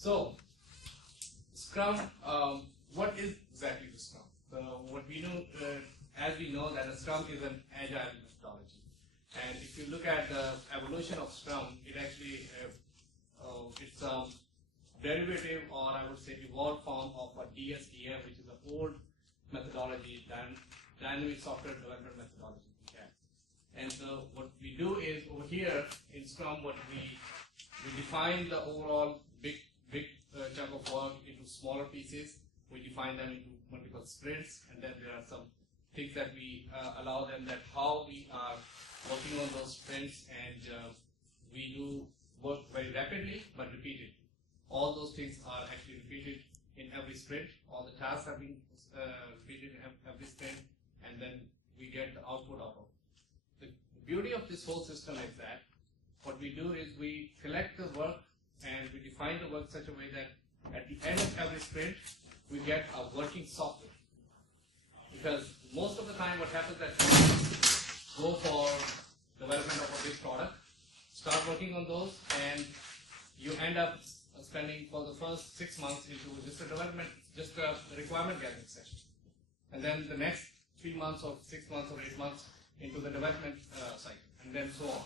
So, Scrum, what is exactly the Scrum? What we know, as we know that a Scrum is an Agile methodology. And if you look at the evolution of Scrum, it actually, it's a derivative, or I would say evolved form of a DSDM, which is an old methodology, dynamic software development methodology we have. And so what we do is over here in Scrum, what we define the overall big chunk of work into smaller pieces. We define them into multiple sprints, and then there are some things that we allow them that how we are working on those sprints, and we do work very rapidly but repeatedly. All those things are actually repeated in every sprint. All the tasks have been repeated in every sprint, and then we get the output out of it. The beauty of this whole system is that what we do is we collect the work and we define the work such a way that at the end of every sprint, we get a working software. Because most of the time what happens is that we go for development of a big product, start working on those, and you end up spending for the first 6 months into just a development, just a requirement gathering session. And then the next 3 months or 6 months or 8 months into the development cycle, and then so on.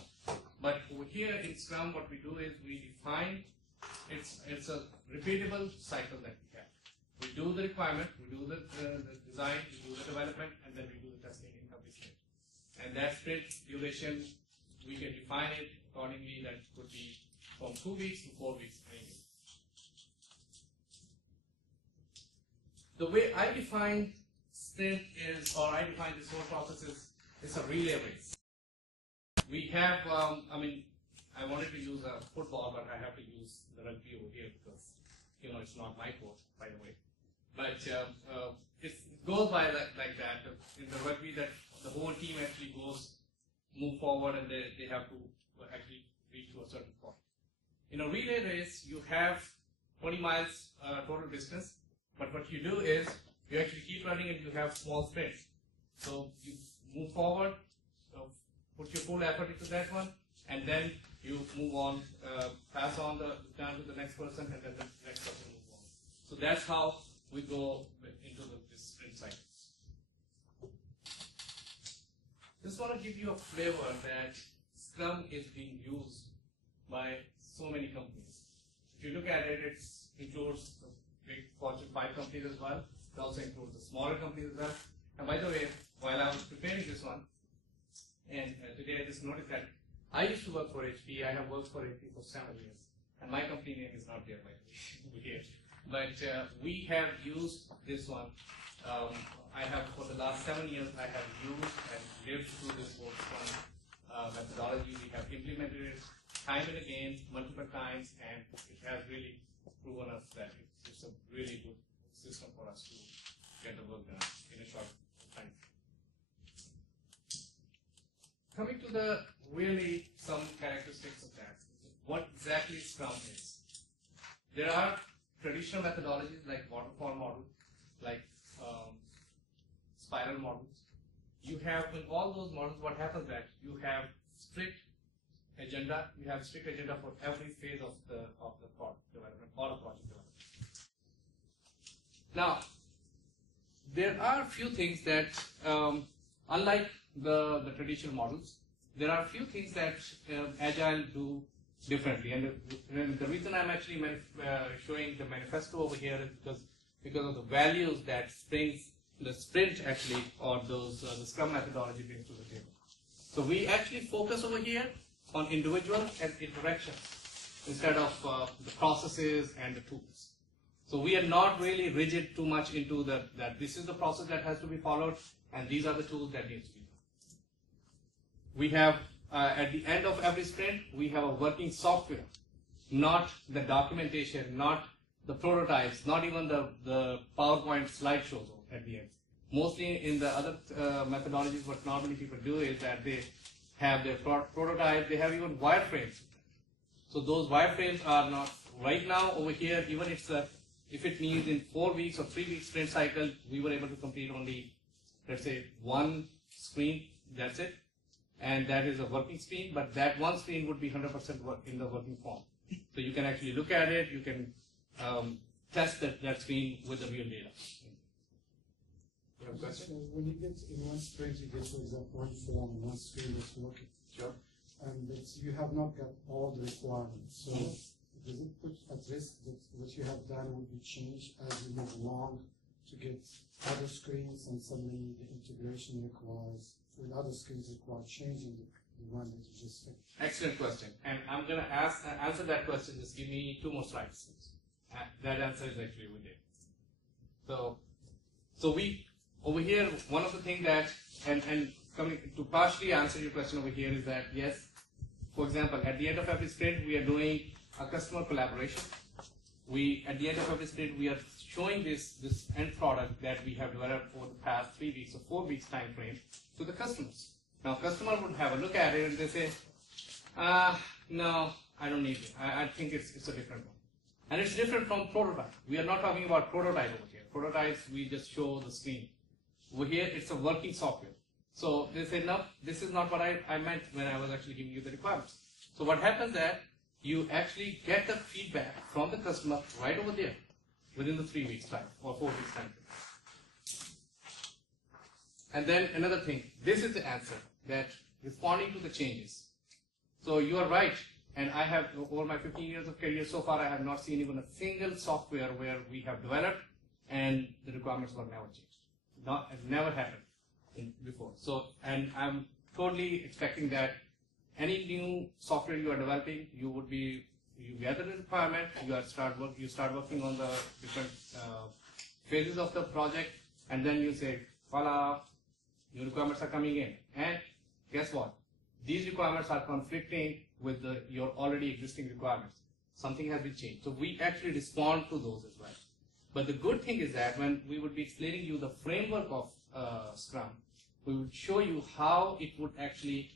But over here in Scrum, what we do is we define, it's a repeatable cycle that we have. We do the requirement, we do the design, we do the development, and then we do the testing in every sprint. And that sprint duration, we can define it accordingly. That could be from 2 weeks to 4 weeks. The way I define sprint is, or I define this whole process is, it's a relay race. We have, I wanted to use a football, but I have to use the rugby over here because, it's not my court, by the way. But it goes by like that. In the rugby, that the whole team actually move forward, and they have to actually reach to a certain point. In a relay race, you have 20 miles total distance, but what you do is you actually keep running and you have small sprints. So you move forward, put your full effort into that one, and then you move on, pass on the down to the next person, and then the next person move on. So that's how we go into this sprint cycle. Just want to give you a flavor that Scrum is being used by so many companies. If you look at it, it includes the big Fortune 5 companies as well. It also includes the smaller companies as well. And by the way, while I was preparing this one, and today I just noticed that I used to work for HP. I have worked for HP for 7 years. And my company name is not there, by the way, here. But we have used this one. I have, for the last 7 years, I have used and lived through this whole Scrum methodology. We have implemented it time and again, multiple times, and it has really proven us that it's a really good system for us to get the work done in a short time. Coming to the really some characteristics of that, what exactly Scrum is. There are traditional methodologies like waterfall model, like spiral models. You have, in all those models, what happens that you have strict agenda. You have strict agenda for every phase of the product development or the project development. Now, there are a few things that, unlike the traditional models, there are a few things that Agile do differently. And the reason I'm actually showing the manifesto over here is because of the values that the sprint actually, or those the Scrum methodology brings to the table. So we actually focus over here on individual and interactions instead of the processes and the tools. So we are not really rigid too much into that this is the process that has to be followed and these are the tools that need to be done. We have, at the end of every sprint, we have a working software, not the documentation, not the prototypes, not even the PowerPoint slideshows at the end. Mostly in the other methodologies, what normally people do is that they have their prototype, they have even wireframes. So those wireframes are not, right now over here, even if it means in 4 weeks or 3 weeks sprint cycle, we were able to complete only, let's say, 1 screen, that's it. And that is a working screen, but that one screen would be 100% in the working form. So you can actually look at it, you can test that screen with the real data. You have a question? When you get in one sprint, you get, for example, one form, one screen that's working. Sure. And you have not got all the requirements. So does it put at risk that what you have done will be changed as you move along to get other screens, and suddenly the integration requires, with other screens require changing the one that you just picked? Excellent question. And I'm going to answer that question. Just give me 2 more slides. That answer is actually over there. So we, over here, one of the things that, and coming to partially answer your question over here is that, yes, for example, at the end of every sprint, we are doing a customer collaboration. At the end of every sprint, we are showing this end product that we have developed for the past 3 weeks or 4 weeks time frame to the customers. Now, customer would have a look at it and they say, no, I don't need it. I think it's a different one. And it's different from prototype. We are not talking about prototype over here. Prototypes, we just show the screen. Over here, it's a working software. So they say, no, this is not what I meant when I was actually giving you the requirements. So what happens that you actually get the feedback from the customer right over there within the 3 weeks time or 4 weeks time. And then another thing, this is the answer, that responding to the changes. So you are right, and I have, over my 15 years of career so far, I have not seen even a single software where we have developed and the requirements were never changed. It never happened before. So, and I'm totally expecting that any new software you are developing, you gather the requirement, you start working on the different phases of the project, and then you say, voila, new requirements are coming in. And guess what? These requirements are conflicting with your already existing requirements. Something has been changed. So we actually respond to those as well. But the good thing is that when we would be explaining you the framework of Scrum, we would show you how it would actually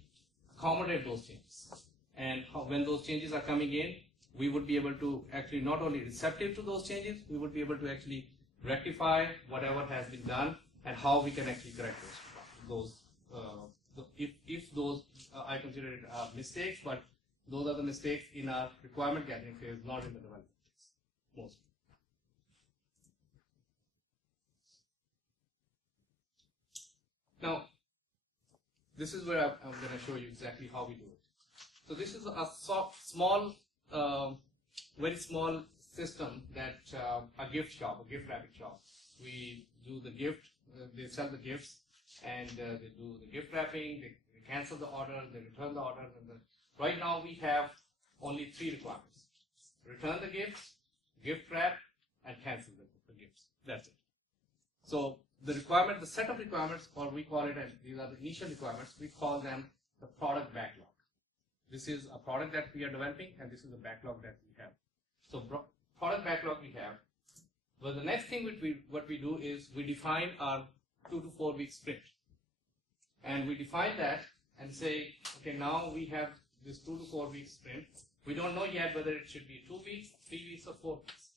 accommodate those changes. And when those changes are coming in, we would be able to actually not only receptive to those changes, we would be able to actually rectify whatever has been done and how we can actually correct those. If those, I consider it mistakes, but those are the mistakes in our requirement gathering phase, not in the development phase, mostly. Now, this is where I'm going to show you exactly how we do it. So this is a small, very small system that a gift shop, a gift wrapping shop. We do the gift, they sell the gifts, and they do the gift wrapping, they cancel the order, they return the order. And right now we have only 3 requirements. Return the gifts, gift wrap, and cancel the gifts. That's it. So the requirement, the set of requirements, or we call it, and these are the initial requirements, we call them the product backlog. This is a product that we are developing, and this is the backlog that we have. So product backlog we have. Well, the next thing what we do is we define our 2 to 4 week sprint. And we define that and say, okay, now we have this 2 to 4 week sprint. We don't know yet whether it should be 2 weeks, 3 weeks, or 4 weeks.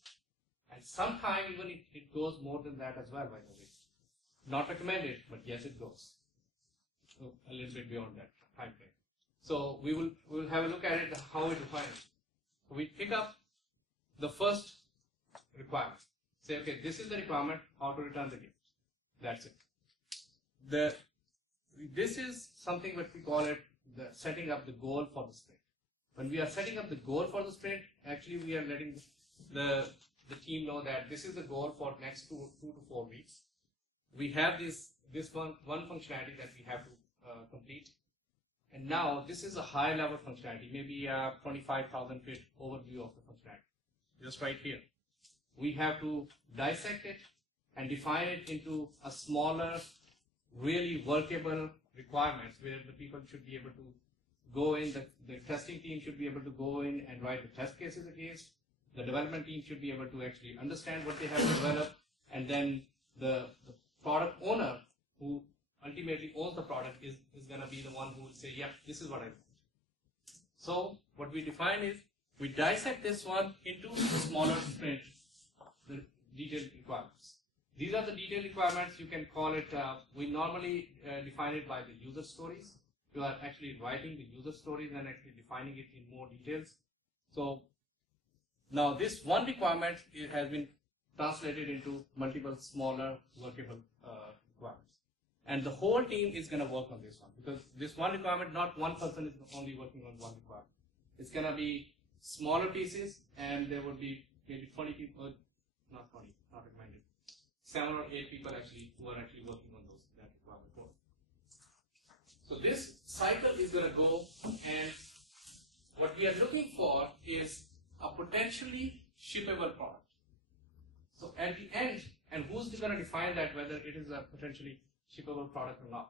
And sometimes even it goes more than that as well, by the way. Not recommended, but yes, it goes. So a little bit beyond that time frame. So we will have a look at it, how we define it. So we pick up the first requirement. Say, okay, this is the requirement, how to return the gift. That's it. This is something that we call it the setting up the goal for the sprint. When we are setting up the goal for the sprint, actually we are letting the team know that this is the goal for next 2 to 4 weeks. We have this one functionality that we have to complete. And now this is a high level functionality, maybe a 25,000 feet overview of the functionality. Just right here. We have to dissect it and define it into a smaller, really workable requirements where the people should be able to go in, the testing team should be able to go in and write the test cases against. The development team should be able to actually understand what they have to develop, and then the product owner who ultimately owns the product is going to be the one who will say, yep, this is what I want. So what we define is we dissect this one into a smaller sprint, the detailed requirements. These are the detailed requirements. You can call it, we normally define it by the user stories. You are actually writing the user stories and actually defining it in more details. So Now this one requirement has been translated into multiple smaller workable requirements. And the whole team is going to work on this one, because this one requirement, not one person is only working on one requirement. It's going to be smaller pieces, and there will be maybe 20 people, not 20, not recommended, 7 or 8 people actually who are actually working on that requirement code. So this cycle is going to go, and what we are looking for is a potentially shippable product. So at the end, and who's going to define that whether it is a potentially shippable product or not?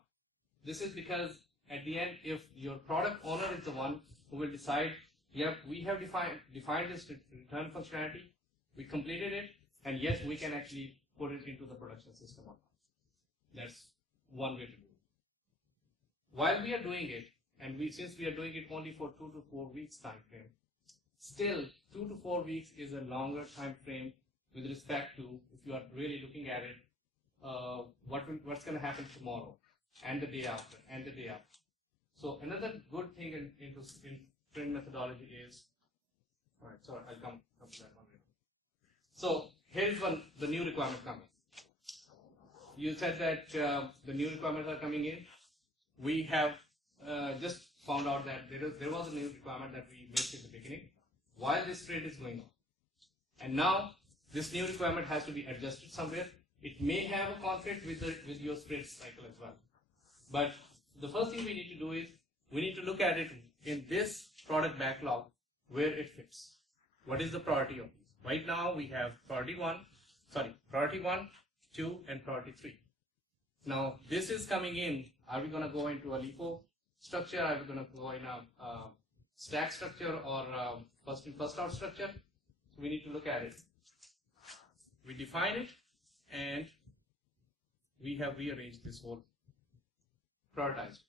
This is because at the end, if your product owner is the one who will decide, yep, we have defined this return functionality, we completed it, and yes, we can actually put it into the production system or not. That's one way to do it. While we are doing it, and since we are doing it only for 2 to 4 weeks time frame, still 2 to 4 weeks is a longer time frame with respect to, if you are really looking at it, what's going to happen tomorrow, and the day after, and the day after. So another good thing in sprint methodology is, all right, sorry, I'll come to that one later. So here is the new requirement coming. You said that the new requirements are coming in. We have just found out that there was a new requirement that we missed in the beginning while this sprint is going on. And now this new requirement has to be adjusted somewhere. It may have a conflict with your sprint cycle as well. But the first thing we need to do is we need to look at it in this product backlog where it fits. What is the priority of these? Right now we have priority 1, 2, and priority 3. Now this is coming in. Are we going to go into a LIFO structure? Are we going to go in a stack structure or first in first out structure? So we need to look at it. We define it, and we have rearranged this whole prioritized.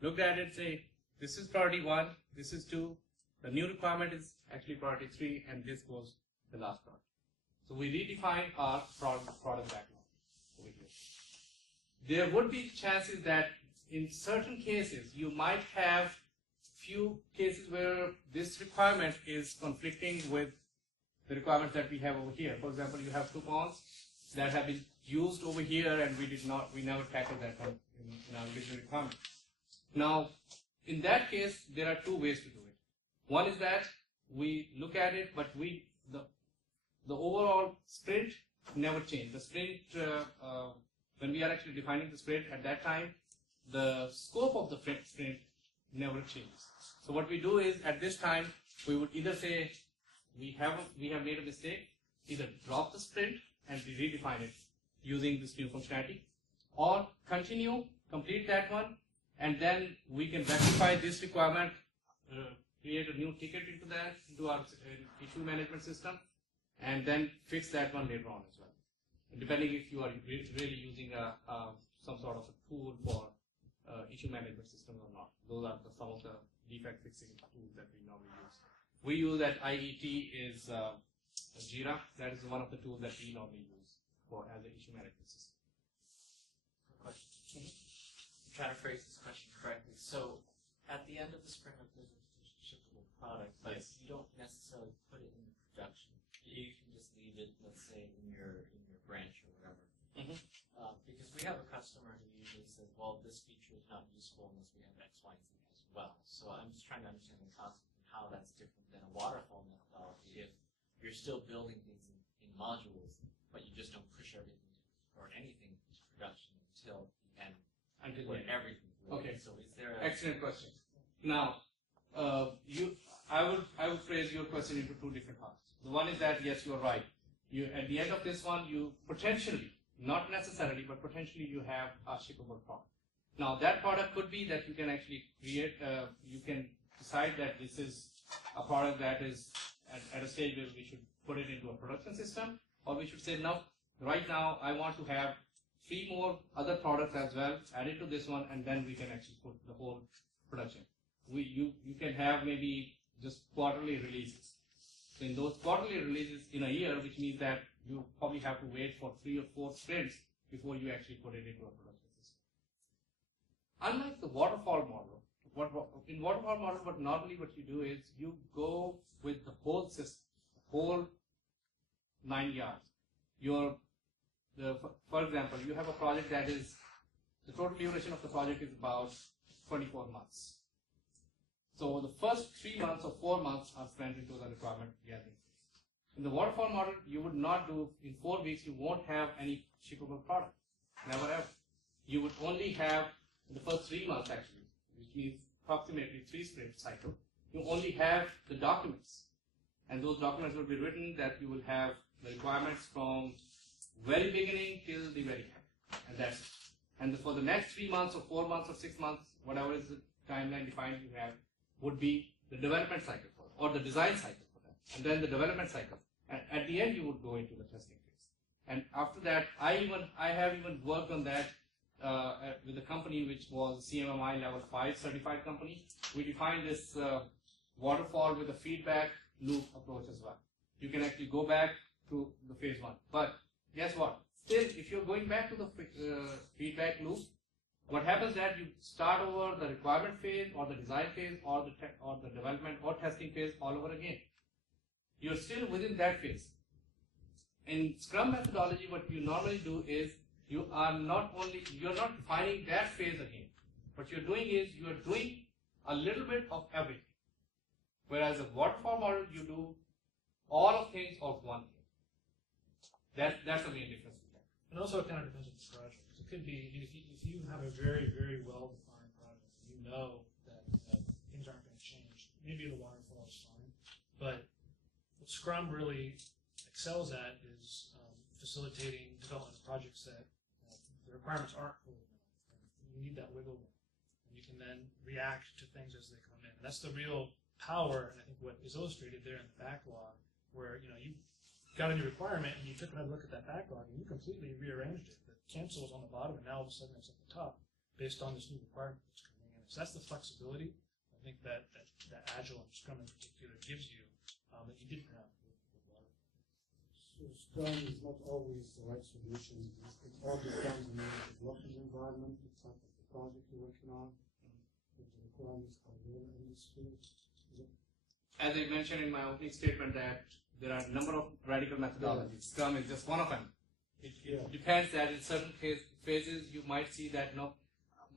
Looked at it, say this is priority 1, this is 2, the new requirement is actually priority 3, and this goes the last priority. So we redefine our product backlog over here. There would be chances that in certain cases you might have few cases where this requirement is conflicting with the requirements that we have over here. For example, you have coupons that have been used over here, and we never tackled that one in our original requirement. Now, in that case, there are 2 ways to do it. One is that we look at it, but the overall sprint never changed. The sprint, when we are actually defining the sprint at that time, the scope of the sprint never changes. So what we do is, at this time, we would either say we have made a mistake, either drop the sprint and redefine it using this new functionality, or continue, complete that one, and then we can rectify this requirement, create a new ticket into our issue management system, and then fix that one later on as well, depending if you are really using some sort of a tool for issue management system or not. Those are some of the defect fixing tools that we normally use. We use that IET is Jira. That is one of the tools that we normally use as an issue management system. Question. I'm trying to phrase this question correctly. So, at the end of the sprint of business shippable product, but yes, you don't necessarily put it in production. You can just leave it, let's say, in your branch or whatever. Mm-hmm. Because we have a customer who usually says, well, this feature is not useful unless we have X, Y, and Z as well. So I'm just trying to understand the concept and how that's different than a waterfall methodology. If you're still building things in modules, but you just don't push everything or anything to production until the end, when everything's ready. Okay. So is there a Excellent question. Now, I would phrase your question into 2 different parts. The one is that, yes, you are right. At the end of this one, you potentially, not necessarily, but potentially you have a shippable product. Now, that product could be that you can actually create, you can decide that this is a product that is at a stage where we should put it into a production system, or we should say, no, right now I want to have 3 more other products as well, add it to this one, and then we can actually put the whole production. You can have maybe just quarterly releases. So in those quarterly releases in a year, which means that you probably have to wait for 3 or 4 sprints before you actually put it into a production system. Unlike the waterfall model, in waterfall model, normally what you do is you go with the whole system, whole 9 yards. For example, you have a project that is, the total duration of the project is about 24 months. So the first 3 months or 4 months are spent into the requirement gathering. In the waterfall model, you would not do, in 4 weeks, you won't have any shippable product. Never ever. You would only have, in the first 3 months actually, which means approximately 3 sprint cycle, you only have the documents. And those documents will be written that you will have the requirements from very beginning till the very end. And that's it. And for the next 3 months or 4 months or 6 months, whatever is the timeline defined you have, would be the development cycle for it, or the design cycle for that, and then the development cycle. And at the end, you would go into the testing phase. And after that, I have even worked on that with a company which was CMMI level 5 certified company. We defined this waterfall with a feedback loop approach as well. You can actually go back to the phase 1. But guess what? Still, if you're going back to the feedback loop, what happens is that you start over the requirement phase or the design phase or the development or testing phase all over again. You're still within that phase. In Scrum methodology, what you normally do is you're not defining that phase again. What you're doing is you're doing a little bit of everything. Whereas a waterfall model, you do all of things of one thing. That's the main difference. And also it kind of depends on the project. It could be, if you have a very, very well-defined project, you know that things aren't going to change. Maybe the waterfall is fine, but what Scrum really excels at is facilitating development of projects that the requirements aren't fully known. You need that wiggle room, and you can then react to things as they come in. And that's the real power, and I think what is illustrated there in the backlog, where you got a new requirement and you took another look at that backlog and you completely rearranged it. The cancel was on the bottom and now all of a sudden it's at the top based on this new requirement that's coming in. So that's the flexibility I think that Agile and Scrum in particular gives you that you didn't have with Waterfall. So Scrum is not always the right solution. It all depends on the development environment, the type of the project you're working on, if the requirements are real industry. As I mentioned in my opening statement that there are a number of radical methodologies. Scrum is just one of them. It depends that in certain phases you might see that,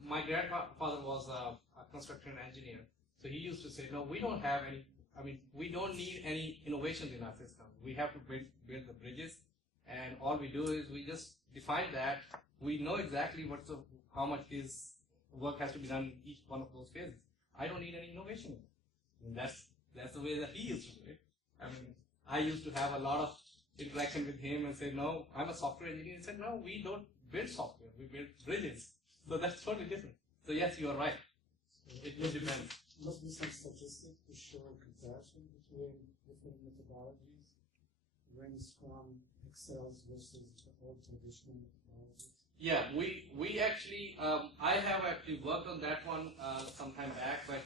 my grandfather was a construction engineer. So he used to say, no, we don't have any, we don't need any innovations in our system. We have to build the bridges, and all we do is we just define that. We know exactly how much work has to be done in each one of those phases. I don't need any innovation. And that's the way that he used to do it. I used to have a lot of interaction with him and say, no, I'm a software engineer. He said, no, we don't build software, we build bridges. So that's totally different. So yes, you are right. It depends. Must be some statistics to show comparison between different methodologies when Scrum excels versus the old traditional methodologies. Yeah, we actually, I have actually worked on that one some time back, but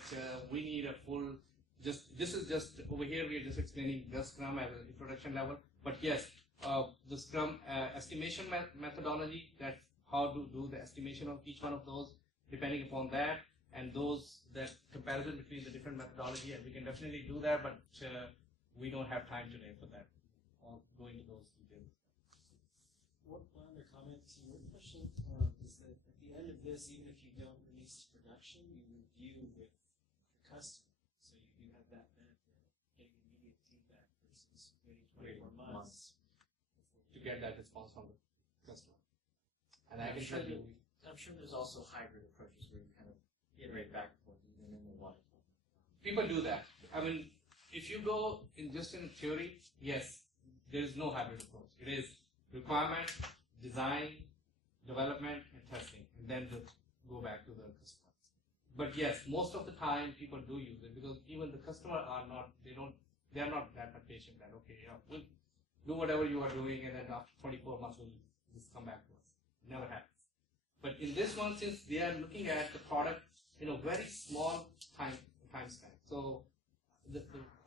we need a full. This is just over here. We are just explaining the Scrum at an introduction level. But yes, the Scrum estimation methodology. That's how to do the estimation of each one of those, depending upon that, and that comparison between the different methodology. And we can definitely do that, but we don't have time today for that. Or go into those details. One other comment to your question is that at the end of this, even if you don't release to production, you review with the customer. So you do have that benefit of getting immediate feedback versus waiting 24 months to get that response from the customer. And I'm sure there's also hybrid approaches where you kind of iterate back and forth even in the waterfall. People do that. If you go just in theory, yes, there is no hybrid approach. It is requirement, design, development, and testing, and then go back to the customer. But yes, most of the time people do use it because even the customer are not that much patient that we'll do whatever you are doing and then after 24 months we'll just come back to us. It never happens. But in this one, since they are looking at the product in a very small time span. So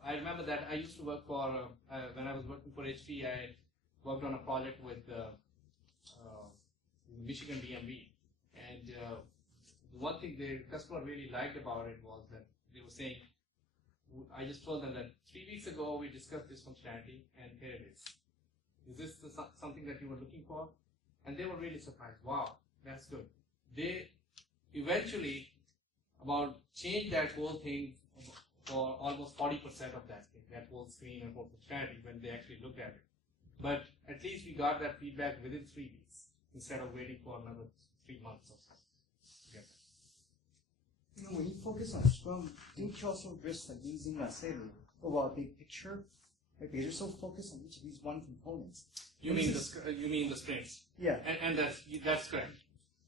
I remember that I used to work for when I was working for HP, I worked on a project with Michigan DMV, and the one thing the customer really liked about it was that they were saying, I just told them that 3 weeks ago we discussed this functionality, and here it is. Is this something that you were looking for? And they were really surprised. Wow, that's good. They eventually changed that whole thing for almost 40% of that thing, that whole screen and whole functionality when they actually looked at it. But at least we got that feedback within 3 weeks instead of waiting for another 3 months or so to get that. When you focus on Scrum, don't you also risk like losing, let's say, the overall big picture? Like, because you're so focused on each of these one components. You mean the sprints? Yeah. And that's correct.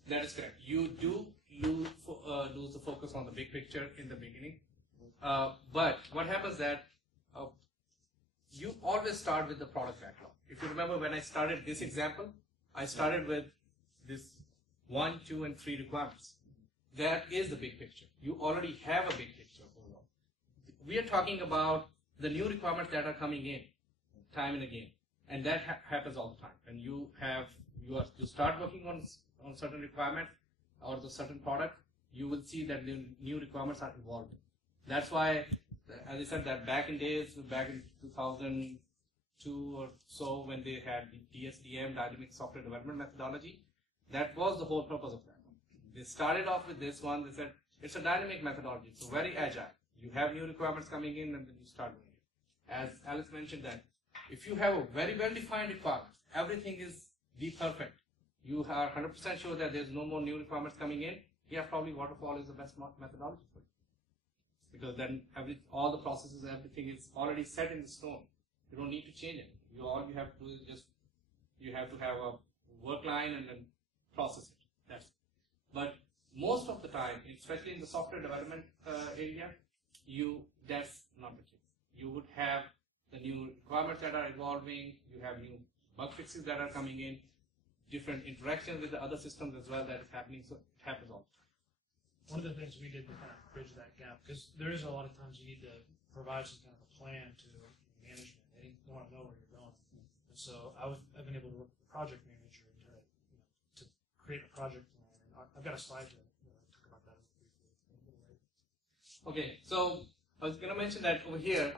That is correct. You do lose the focus on the big picture in the beginning. But what happens that you always start with the product backlog. If you remember when I started this example, I started with this 1, 2, and 3 requirements. That is the big picture. You already have a big picture overall. We are talking about the new requirements that are coming in time and again, and that happens all the time. And you start working on certain requirement or the certain product, you will see that the new requirements are evolving. That's why, as I said, that back in 2002 or so, when they had the DSDM, Dynamic Software Development Methodology, that was the whole purpose of that. They started off with this one. They said it's a dynamic methodology, so very agile. You have new requirements coming in, and then you start doing it. As Alice mentioned, that if you have a very well-defined requirement, everything is perfect. You are 100% sure that there's no more new requirements coming in. Yeah, probably waterfall is the best methodology for you, because then all the processes, everything is already set in stone. You don't need to change it. All you have to do is you have to have a work line and then process it. That's it. But most of the time, especially in the software development area, that's not the case. You would have the new requirements that are evolving, you have new bug fixes that are coming in, different interactions with the other systems as well that is happening, so it happens all the time. One of the things we did to kind of bridge that gap, because there is a lot of times you need to provide some kind of a plan to management. They want to know where you're going. And so I've been able to work with the project manager to create a project plan. And I've got a slide to talk about that briefly. Okay, so I was going to mention that over here,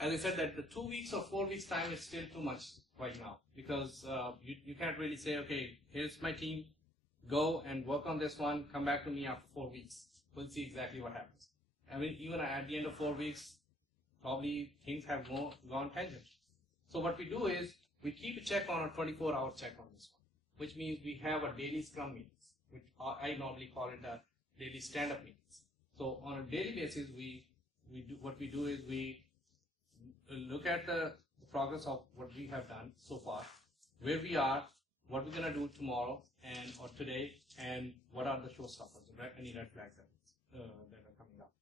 as I said, that the 2 weeks or 4 weeks time is still too much right now, because you can't really say, okay, here's my team, go and work on this one, come back to me after 4 weeks. We'll see exactly what happens. I mean, even at the end of 4 weeks, probably things have gone tangent. So what we do is, we keep a check on a 24-hour check on this one, which means we have a daily Scrum meetings, which I normally call it a daily stand-up meetings. So on a daily basis, we look at the progress of what we have done so far, where we are, what we're going to do tomorrow or today, and what are the showstoppers, any red flags that are coming up.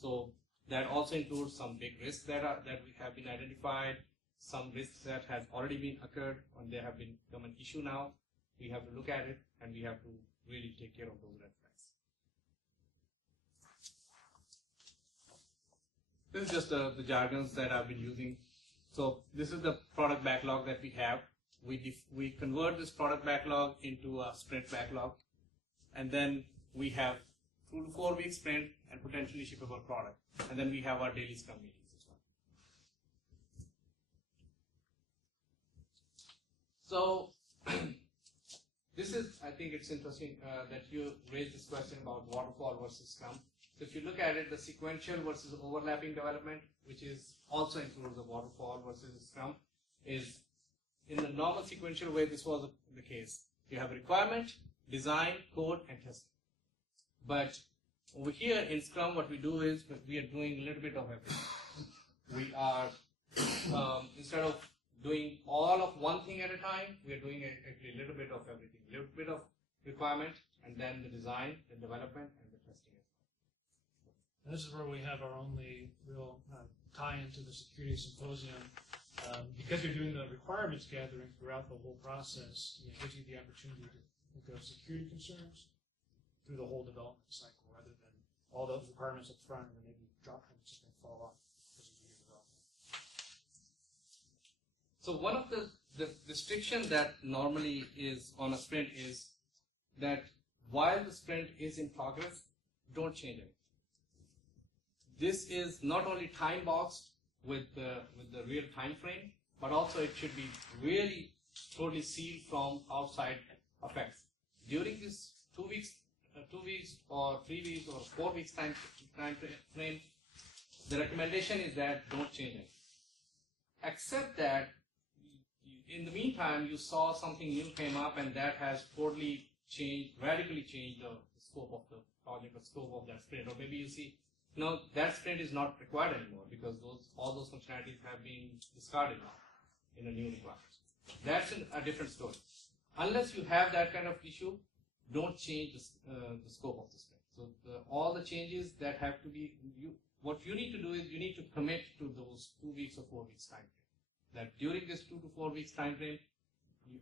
So that also includes some big risks that we have been identified, some risks that has already been occurred, and they have become an issue now. We have to look at it, and we have to really take care of those red flags. This is just the jargons that I've been using. So this is the product backlog that we have. We convert this product backlog into a sprint backlog, and then we have 2 to 4 week sprint and potentially shippable product, and then we have our daily Scrum meetings as well. So I think it's interesting that you raised this question about waterfall versus Scrum. So if you look at it, the sequential versus overlapping development, which is also includes the waterfall versus Scrum, is in the normal sequential way. This was the case. You have requirement, design, code, and testing. But over here in Scrum, what we do is we are doing a little bit of everything. We are instead of doing all of one thing at a time, we are doing actually a little bit of everything. A little bit of requirement, and then the design, the development, and the testing. And this is where we have our only real tie into the security symposium. Because you're doing the requirements gathering throughout the whole process, it gives you the opportunity to think of security concerns through the whole development cycle, rather than all those requirements up front and then maybe drop them just going to fall off because of your development. So one of the restriction that normally is on a sprint is that while the sprint is in progress, don't change it. this is not only time boxed with the real time frame, but also it should be really totally sealed from outside effects. During this 2 weeks, 2 weeks or 3 weeks or 4 weeks time frame, the recommendation is that don't change it. Except that in the meantime you saw something new came up and that has totally changed, radically changed the scope of the project, the scope of that sprint. Or maybe you see, no, that sprint is not required anymore because all those functionalities have been discarded now in a new requirements. That's a different story. Unless you have that kind of issue, don't change the scope of the sprint. So all the changes that have to be, what you need to do is you need to commit to those 2 weeks or 4 weeks time frame. That during this 2 to 4 weeks time frame,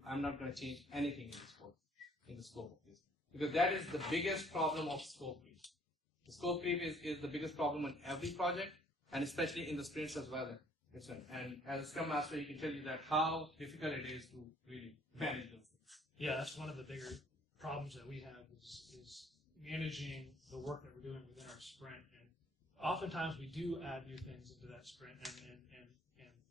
I'm not going to change anything in the scope of this. Because that is the biggest problem of scope creep. The scope creep is the biggest problem in every project, and especially in the sprints as well. And as a Scrum Master, he can tell you that how difficult it is to really manage those things. Yeah, that's one of the bigger problems that we have is managing the work that we're doing within our sprint. And oftentimes we do add new things into that sprint, and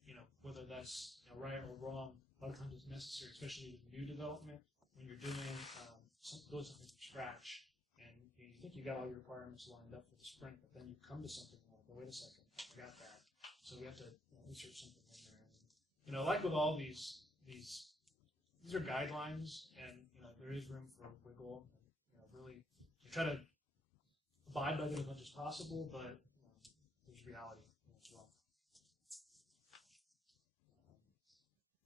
you know, whether that's right or wrong, a lot of times it's necessary, especially with new development when you're doing building something from scratch, and you think you got all your requirements lined up for the sprint, but then you come to something like, oh, wait a second, I forgot that. So we have to insert something in there. And, like with all these are guidelines, and there is room for wiggle. And, really, you try to abide by them as much as possible, but there's reality as well.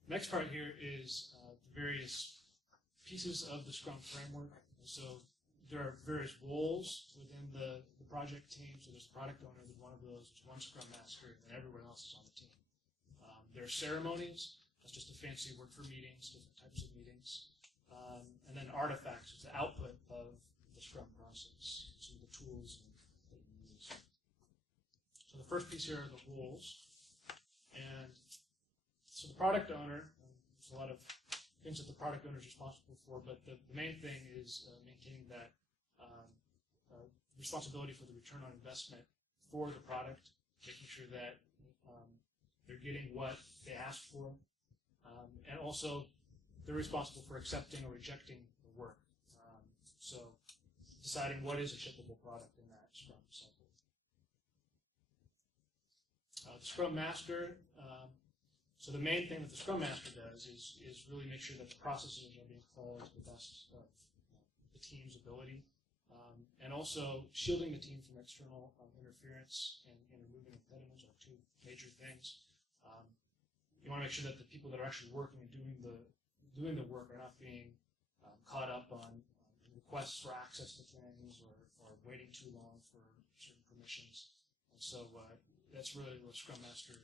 Next part here is the various pieces of the Scrum framework. So there are various roles within the project team. So there's the product owner, there's one of those, there's one Scrum Master, and everyone else is on the team. There are ceremonies. That's just a fancy word for meetings, different types of meetings. And then artifacts, which is the output of the Scrum process, so the tools that you use. So the first piece here are the roles. And so the product owner, there's a lot of things that the product owner is responsible for, but the main thing is maintaining that responsibility for the return on investment for the product, making sure that they're getting what they asked for, and also they're responsible for accepting or rejecting the work. So deciding what is a shippable product in that Scrum cycle. The Scrum Master, so the main thing that the Scrum Master does is really make sure that the processes are being followed to the best of the team's ability, and also shielding the team from external interference and removing impediments are two major things. You want to make sure that the people that are actually working and doing the work are not being caught up on requests for access to things or waiting too long for certain permissions. And so that's really where Scrum Master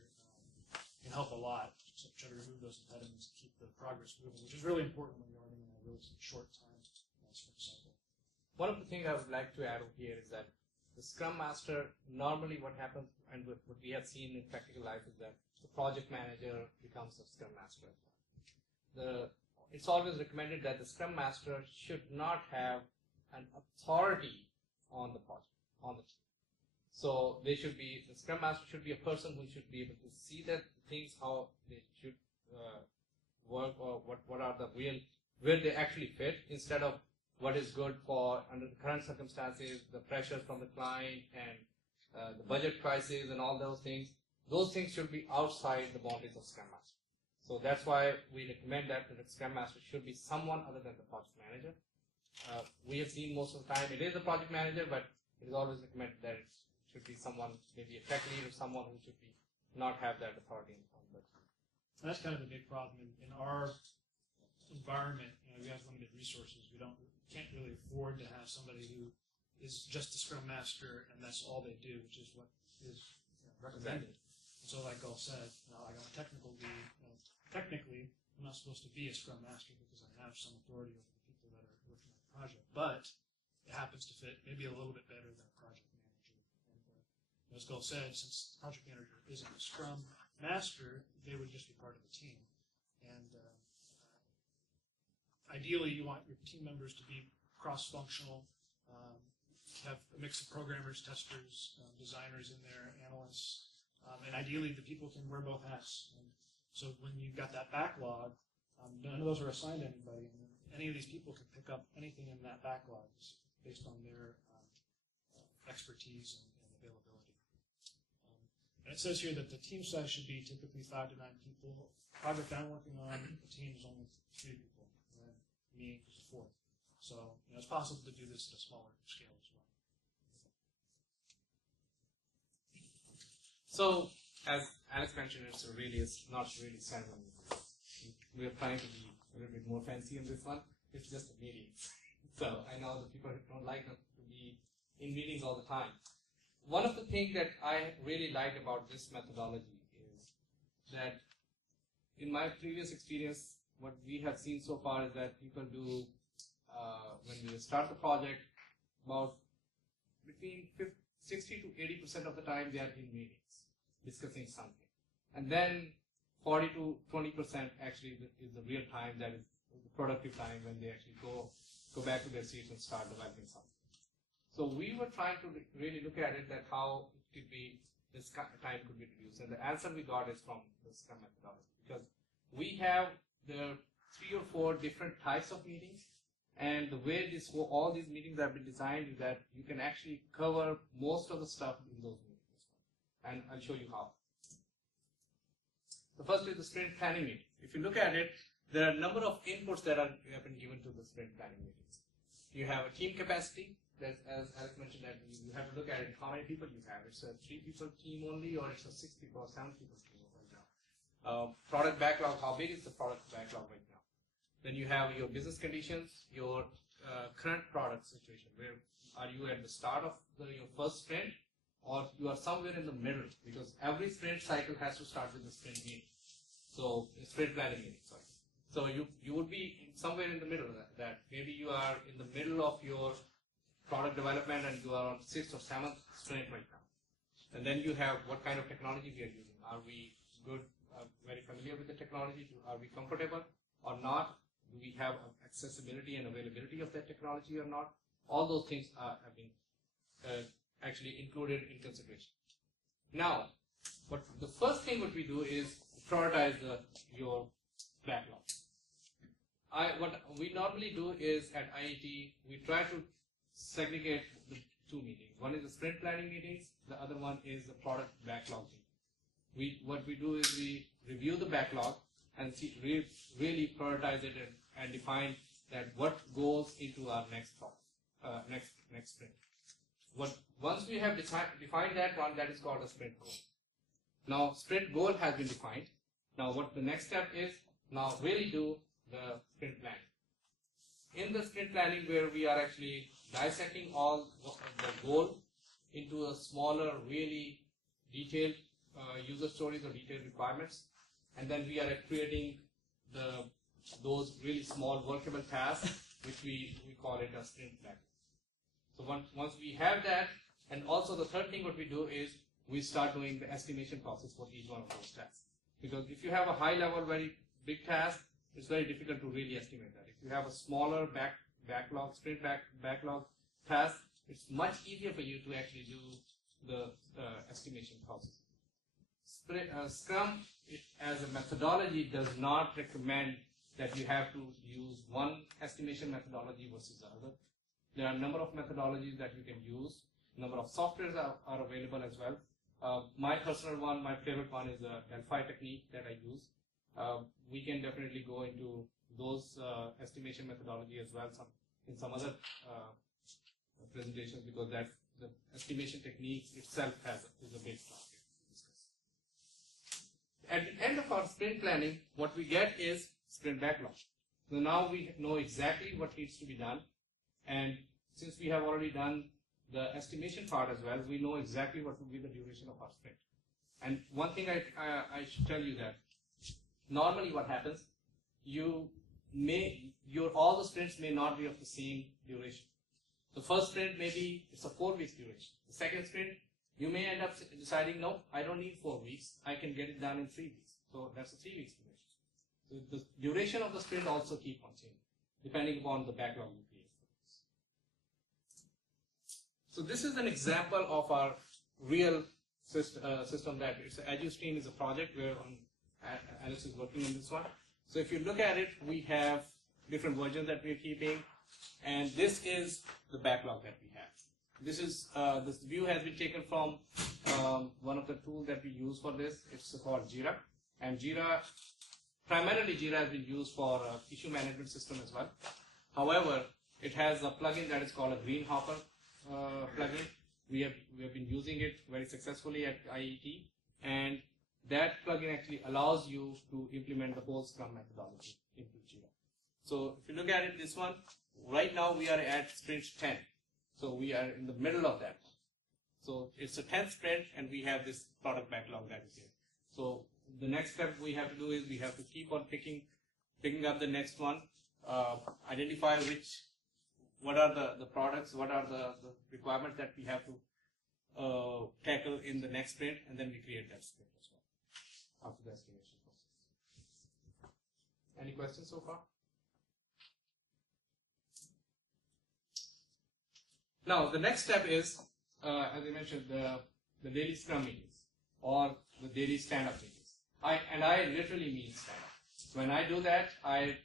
can help a lot, to try to remove those impediments and keep the progress moving, which is really important when you're running in a really short time sprint cycle. One of the things I would like to add over here is that the Scrum Master, normally what happens, and what we have seen in practical life, is that the project manager becomes a Scrum Master. It's always recommended that the Scrum Master should not have an authority on the project, on the team. So the Scrum Master should be a person who should be able to see that things, how they should work, or what are the where they actually fit, instead of what is good for under the current circumstances, the pressure from the client and the budget crisis and all those things. Those things should be outside the boundaries of Scrum Master. So that's why we recommend that the Scrum Master should be someone other than the project manager. We have seen most of the time it is the project manager, but it is always recommended that it should be someone, maybe a tech lead or someone who should not have that authority on the team. And that's kind of a big problem in our environment. We have limited resources. We can't really afford to have somebody who is just a Scrum Master and that's all they do, which is what is recommended. And so, like Gul said, like I'm a technical lead. Technically, I'm not supposed to be a Scrum Master because I have some authority over the people that are working on the project, but it happens to fit maybe a little bit better than a project manager. And as Gul said, since the project manager isn't a Scrum Master, they would just be part of the team. And ideally, you want your team members to be cross-functional, have a mix of programmers, testers, designers in there, analysts, and ideally the people can wear both hats. And so when you've got that backlog, none of those are assigned to anybody, and any of these people can pick up anything in that backlog based on their expertise and availability. And it says here that the team size should be typically 5 to 9 people. Project I'm working on, the team is only 3 people, and then me is the 4th. So it's possible to do this at a smaller scale as well. So, as Alex mentioned, it's not really ceremony. We are trying to be a little bit more fancy in this one. It's just a meeting. So I know that people don't like them to be in meetings all the time. One of the things that I really like about this methodology is that in my previous experience, what we have seen so far is that people do, when we start the project, about between 60 to 80% of the time they are in meetings, discussing something. And then 40 to 20% actually is the real time, that is the productive time when they actually go back to their seats and start developing something. So we were trying to really look at it, that how it could be, this time could be reduced. And the answer we got is from the Scrum methodology, because we have the 3 or 4 different types of meetings, and the way all these meetings have been designed is that you can actually cover most of the stuff in those meetings. And I'll show you how. The first is the sprint planning meeting. If you look at it, there are a number of inputs that have been given to the sprint planning meetings. You have a team capacity. That, as Alex mentioned, that you have to look at it, how many people you have. It's a 3-people team only, or it's a 6 people or 7 people team right now. Product backlog, how big is the product backlog right now? Then you have your business conditions, your current product situation. Where are you at the start of your first sprint, or you are somewhere in the middle? Because every sprint cycle has to start with the sprint meeting. So, sprint planning meeting, sorry. So you would be somewhere in the middle of that. Maybe you are in the middle of your product development and you are on 6th or 7th sprint right now. And then you have what kind of technology we are using. Are we good, very familiar with the technology? Are we comfortable or not? Do we have accessibility and availability of that technology or not? All those things have been actually included in consideration. Now, the first thing what we do is prioritize your backlog. What we normally do is at IIT, we try to segregate the 2 meetings. One is the sprint planning meetings, the other one is the product backlog meeting. What we do is we review the backlog and really prioritize it and define that what goes into our next sprint. Once we have defined that one, that is called a sprint goal. Now, sprint goal has been defined. Now, what the next step is, now really do the sprint planning. In the sprint planning, where we are actually dissecting all the goal into a smaller, really detailed user stories or detailed requirements, and then we are creating those really small workable tasks, which we call it a sprint plan. So once we have that, and also the third thing what we do is we start doing the estimation process for each one of those tasks. Because if you have a high level, very big task, it's very difficult to really estimate that. If you have a smaller backlog, sprint backlog task, it's much easier for you to actually do the estimation process. Scrum, as a methodology, does not recommend that you have to use one estimation methodology versus the other. There are a number of methodologies that you can use. A number of softwares are available as well. My personal one, my favorite one is the Delphi technique that I use. We can definitely go into those estimation methodology as well in some other presentations, because that the estimation technique itself is a big topic to discuss. At the end of our sprint planning, what we get is sprint backlog. So now we know exactly what needs to be done, and since we have already done the estimation part as well, we know exactly what will be the duration of our sprint. And one thing I should tell you that normally what happens, all the sprints may not be of the same duration. The first sprint maybe it's a 4 weeks duration. The second sprint, you may end up deciding, no, I don't need 4 weeks. I can get it done in 3 weeks. So that's a 3 weeks duration. So the duration of the sprint also keep on changing, depending upon the backlog you create. So this is an example of our real system that it's Agile Stream is a project where Alice is working on this one. So if you look at it, we have different versions that we're keeping, and this is the backlog that we have. This view has been taken from one of the tools that we use for this. It's called Jira, and primarily Jira has been used for issue management system as well. However, it has a plugin that is called a Greenhopper plugin. We have been using it very successfully at IET, and that plugin actually allows you to implement the whole Scrum methodology into Jira. So if you look at it, this one, right now we are at sprint 10. So we are in the middle of that. So it's a 10th sprint, and we have this product backlog that is here. So the next step we have to do is we have to keep on picking up the next one, identify what are the products, what are the requirements that we have to tackle in the next sprint, and then we create that sprint as well after the estimation process. Any questions so far? Now, the next step is, as I mentioned, the daily Scrum meetings or the daily stand-up meetings. I literally mean stand-up. When I do that, I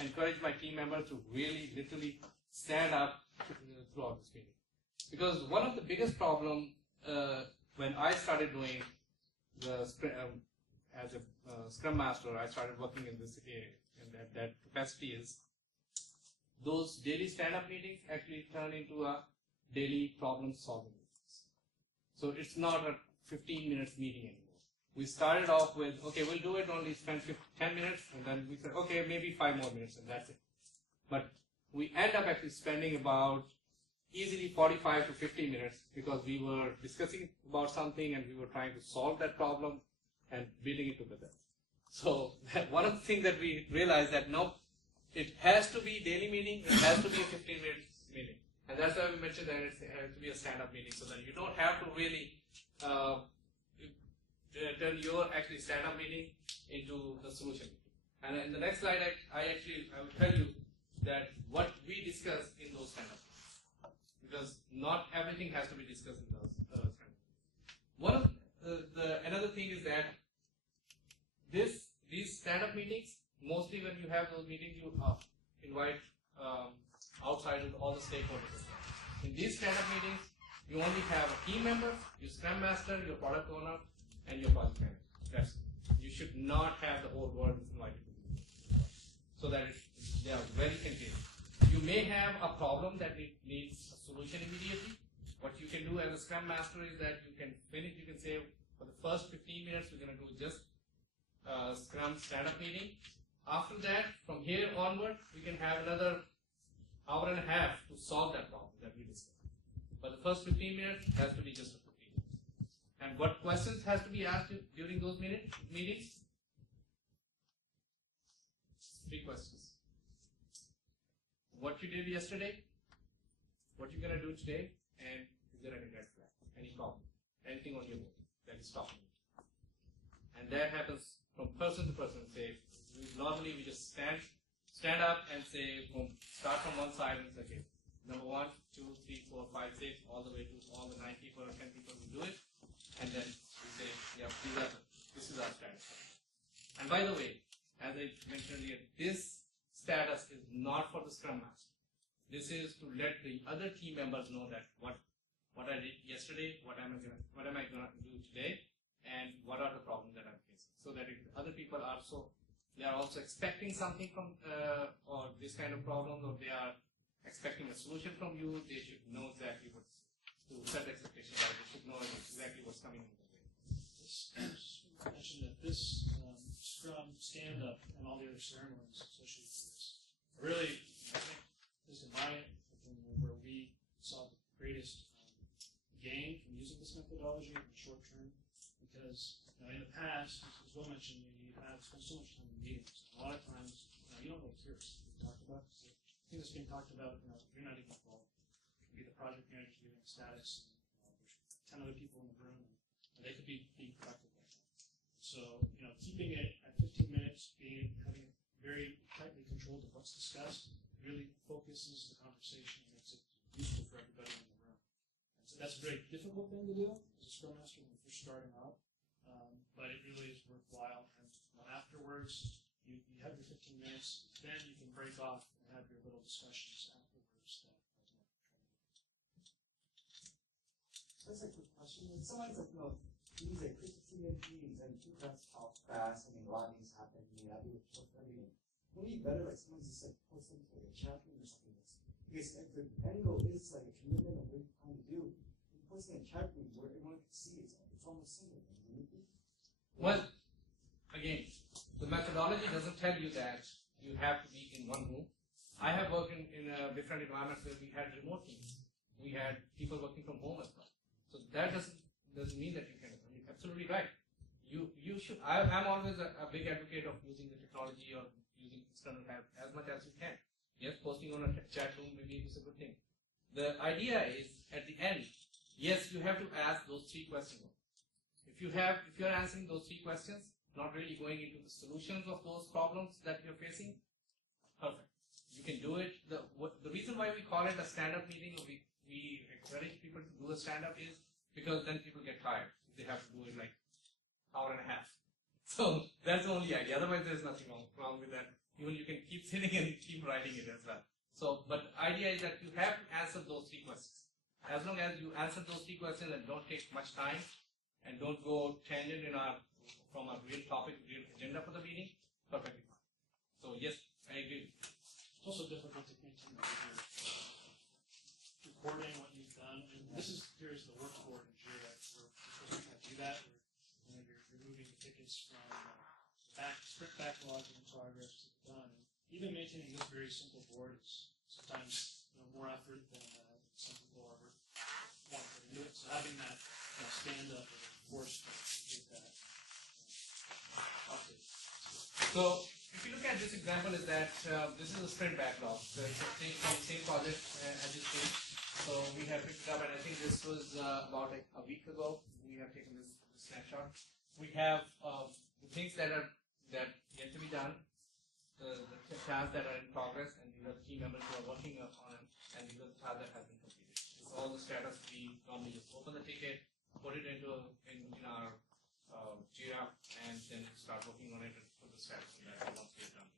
encourage my team members to really literally stand up throughout this meeting. Because one of the biggest problems when I started doing the as a Scrum Master, I started working in this in that capacity is those daily stand-up meetings actually turn into a daily problem-solving meetings. So it's not a 15 minutes meeting anymore. We started off with, okay, we'll do it, only spend 10 minutes, and then we said, okay, maybe 5 more minutes, and that's it. But we end up actually spending about easily 45 to 50 minutes because we were discussing about something and we were trying to solve that problem and building it together. So one of the things that we realized that no, it has to be daily meeting, it has to be a 15-minute meeting. And that's why we mentioned that it has to be a stand-up meeting so that you don't have to really turn your actually stand-up meeting into the solution. And in the next slide, I will tell you that what we discuss in those stand-up meetings. Because not everything has to be discussed in those stand-up meetings. One of another thing is that these stand-up meetings, mostly when you have those meetings, you invite outsiders, all the stakeholders. In these stand-up meetings, you only have a team member, your Scrum Master, your product owner, and your project manager. That's it. You should not have the whole world invited to the meeting, so that they are very contained. You may have a problem that needs a solution immediately. What you can do as a Scrum Master is that you can finish. You can say for the first 15 minutes we're going to do just Scrum stand-up meeting. After that, from here onward, we can have another hour and a half to solve that problem that we discussed. But the first 15 minutes has to be just a 15 minutes. And what questions has to be asked during those meetings? 3 questions. What you did yesterday, what you're going to do today, and is there any red flag, any problem, anything on your board that is stopping you? And that happens from person to person. Say, normally we just stand up and say, start from one side and say, okay, number 1, 2, 3, 4, 5, 6, all the way to all the 9 people or 10 people who do it. And then we say, yeah, this is our status. And by the way, as I mentioned earlier, this status is not for the Scrum Master. This is to let the other team members know that what I did yesterday, what am I going to do today, and what are the problems that I'm facing. So that if other people are they are also expecting something from or this kind of problem, or they are expecting a solution from you, they should know exactly what's to set expectations. Right? They should know exactly what's coming in the way. I mentioned that this Scrum stand-up and all the other ceremonies associated with this really, I think, this is my opinion, where we saw the greatest gain from using this methodology in the short term. Because in the past, as Will mentioned, you have spent so much time in meetings. A lot of times, you don't really hear what's being talked about. So things that's being talked about, you're not even involved. It can be the project manager giving a status, and there's 10 other people in the room, and they could be being productive like that. So, keeping it at 15 minutes, having it very tightly controlled of what's discussed, really focuses the conversation and makes it useful for everybody in the room. So that's a very difficult thing to do as a Scrum Master when you're first starting out, but it really is worthwhile. And afterwards, you have your 15 minutes, then you can break off and have your little discussions afterwards. That's a quick question. When someone's like, these like 15-minute meetings and two cuts talk fast, a lot of things happen, I do everything. Would it be better like someone's just like posting to like a chat room or something? Because if the end goal is like a commitment of what you're trying to do, you're posting a chat room where everyone can see it's almost similar. Well, again, the methodology doesn't tell you that you have to be in one room. I have worked in different environments where we had remote teams. We had people working from home as well. So that doesn't mean that you can. I mean, absolutely right. You should. I'm always a big advocate of using the technology or using external help as much as you can. Yes, posting on a chat room maybe is a good thing. The idea is at the end, yes, you have to ask those 3 questions. If you're answering those 3 questions, not really going into the solutions of those problems that you're facing, perfect. You can do it. The reason why we call it a stand-up meeting, we encourage people to do a stand-up is because then people get tired. They have to do it like hour and a half. So that's the only idea. Otherwise, there's nothing wrong with that. Even you can keep sitting and keep writing it as well. So, but the idea is that you have to answer those 3 questions. As long as you answer those 3 questions and don't take much time and don't go tangent from a real topic, real agenda for the meeting, perfectly fine. So yes, I agree. It's also difficult to maintain that you're recording what you've done, and here's the workboard in Jira where you're supposed to do that, where you're moving the tickets from sprint backlog in progress to done. And even maintaining this very simple board is sometimes more effort than some people are want to do it. So having that stand up or force to get that update. So if you look at this example, is that this is a sprint backlog. So it's from the same project as you see. So we have picked it up, and I think this was about a week ago. We have taken this snapshot. We have the things that yet to be done, the tasks that are in progress, and these are the team members who are working on it, and these are the tasks that have been completed. It's all the status. We normally just open the ticket, put it in our Jira, and then start working on it and put the status in there once we're done.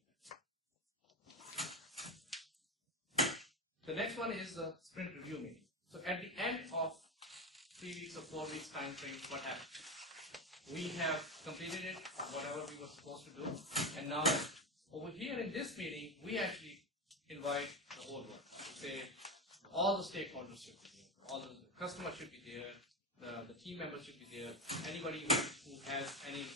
The next one is the sprint review meeting. So at the end of 3 weeks or 4 weeks time frame, what happens? We have completed it, whatever we were supposed to do, and now over here in this meeting, we actually invite the whole world. Say all the stakeholders should be there, all the customers should be there, the team members should be there, anybody who has any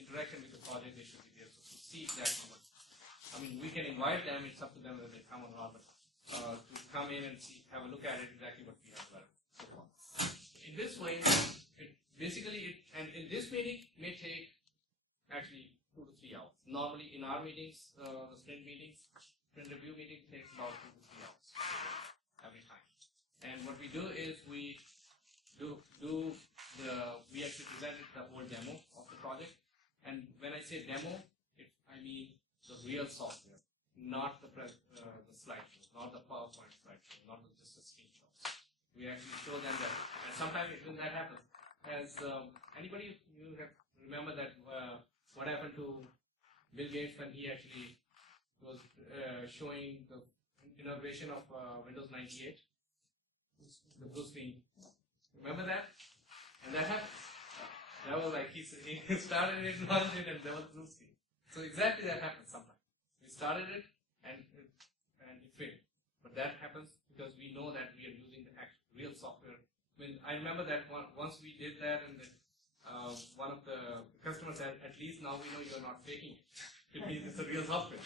interaction with the project, they should be there. So to see exactly what. I mean, we can invite them. It's up to them whether they come or not, but to come in and have a look at it, exactly what we have learned so far. In this way, and in this meeting may take actually 2 to 3 hours. Normally in our meetings, the sprint review meeting takes about 2 to 3 hours every time. And what we do is we actually presented the whole demo of the project. And when I say demo, I mean the real software, not the slideshow, not the PowerPoint slideshow, not just the screenshots. We actually show them that, and sometimes when that happens, as anybody you remember that what happened to Bill Gates when he actually was showing the inauguration of Windows 98, the blue screen. Remember that? And that happened. That was like he started it, launched it, and there was blue screen. So exactly that happens sometimes. We started it and it failed. But that happens because we know that we are using the real software. I remember that once we did that, and then one of the customers said, "At least now we know you are not faking it. It means it's a real software."